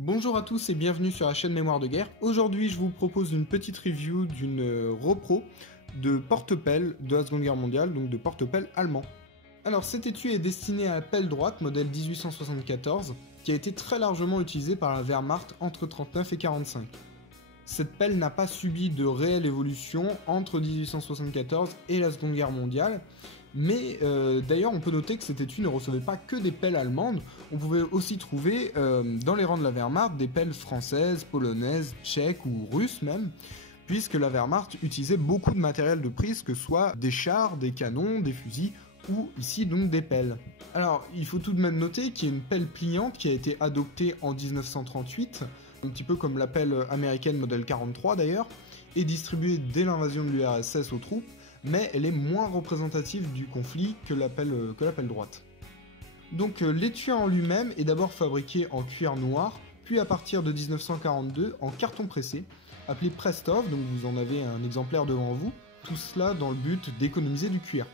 Bonjour à tous et bienvenue sur la chaîne Mémoire de Guerre. Aujourd'hui, je vous propose une petite review d'une repro de porte-pelle de la Seconde Guerre mondiale, donc de porte-pelle allemand. Alors, cet étui est destiné à la pelle droite, modèle 1874, qui a été très largement utilisé par la Wehrmacht entre 39 et 45. Cette pelle n'a pas subi de réelle évolution entre 1874 et la Seconde Guerre mondiale, mais d'ailleurs on peut noter que cet étui ne recevait pas que des pelles allemandes, on pouvait aussi trouver dans les rangs de la Wehrmacht des pelles françaises, polonaises, tchèques ou russes même, puisque la Wehrmacht utilisait beaucoup de matériel de prise, que ce soit des chars, des canons, des fusils, ou ici donc des pelles. Alors il faut tout de même noter qu'il y a une pelle pliante qui a été adoptée en 1938, un petit peu comme la pelle américaine modèle 43 d'ailleurs, et distribuée dès l'invasion de l'URSS aux troupes, mais elle est moins représentative du conflit que la pelle droite. Donc l'étui en lui-même est d'abord fabriqué en cuir noir, puis à partir de 1942 en carton pressé, appelé Prestov, donc vous en avez un exemplaire devant vous, tout cela dans le but d'économiser du cuir.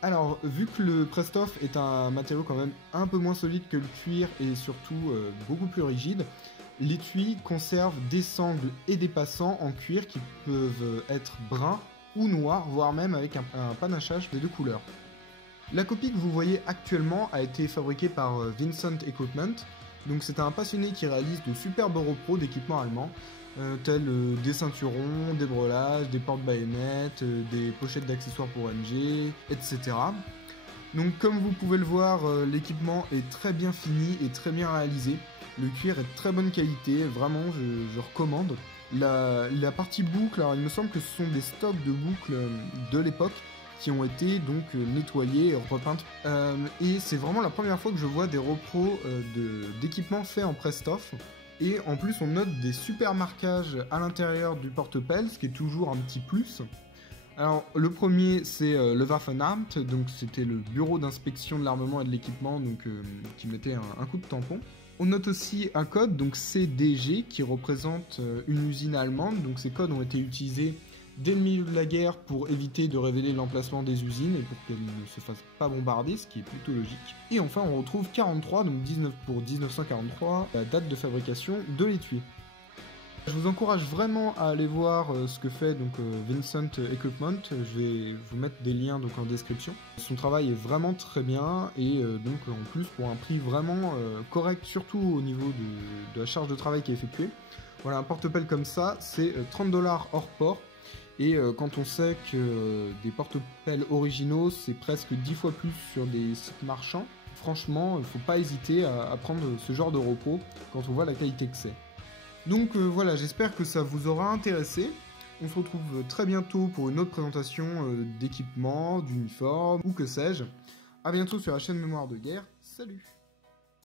Alors, vu que le Prestov est un matériau quand même un peu moins solide que le cuir et surtout beaucoup plus rigide, l'étui conserve des sangles et des passants en cuir qui peuvent être bruns ou noirs, voire même avec un panachage des deux couleurs. La copie que vous voyez actuellement a été fabriquée par Vincent Equipment, donc c'est un passionné qui réalise de superbes repros d'équipements allemands, tels des ceinturons, des brelages, des porte-baïonnettes, des pochettes d'accessoires pour NG, etc. Donc comme vous pouvez le voir, l'équipement est très bien fini et très bien réalisé. Le cuir est de très bonne qualité, vraiment je recommande. La partie boucle, alors il me semble que ce sont des stocks de boucles de l'époque qui ont été donc nettoyées et repeintes. Et c'est vraiment la première fois que je vois des repros d'équipements faits en Prestov. Et en plus on note des super marquages à l'intérieur du porte-pelle, ce qui est toujours un petit plus. Alors le premier c'est le Waffenamt, donc c'était le bureau d'inspection de l'armement et de l'équipement, donc qui mettait un coup de tampon. On note aussi un code, donc CDG, qui représente une usine allemande. Donc ces codes ont été utilisés dès le milieu de la guerre pour éviter de révéler l'emplacement des usines et pour qu'elles ne se fassent pas bombarder, ce qui est plutôt logique. Et enfin on retrouve 43, donc 19 pour 1943, la date de fabrication de l'étui. Je vous encourage vraiment à aller voir ce que fait donc Vincent Equipment. Je vais vous mettre des liens donc en description. Son travail est vraiment très bien et donc en plus pour un prix vraiment correct, surtout au niveau de la charge de travail qui est effectuée. Voilà, un porte-pelle comme ça, c'est 30$ hors port. Et quand on sait que des porte-pelles originaux, c'est presque 10 fois plus sur des sites marchands, franchement, il ne faut pas hésiter à prendre ce genre de repos quand on voit la qualité que c'est. Donc voilà, j'espère que ça vous aura intéressé. On se retrouve très bientôt pour une autre présentation d'équipements, d'uniformes ou que sais-je. A bientôt sur la chaîne Mémoire de Guerre. Salut!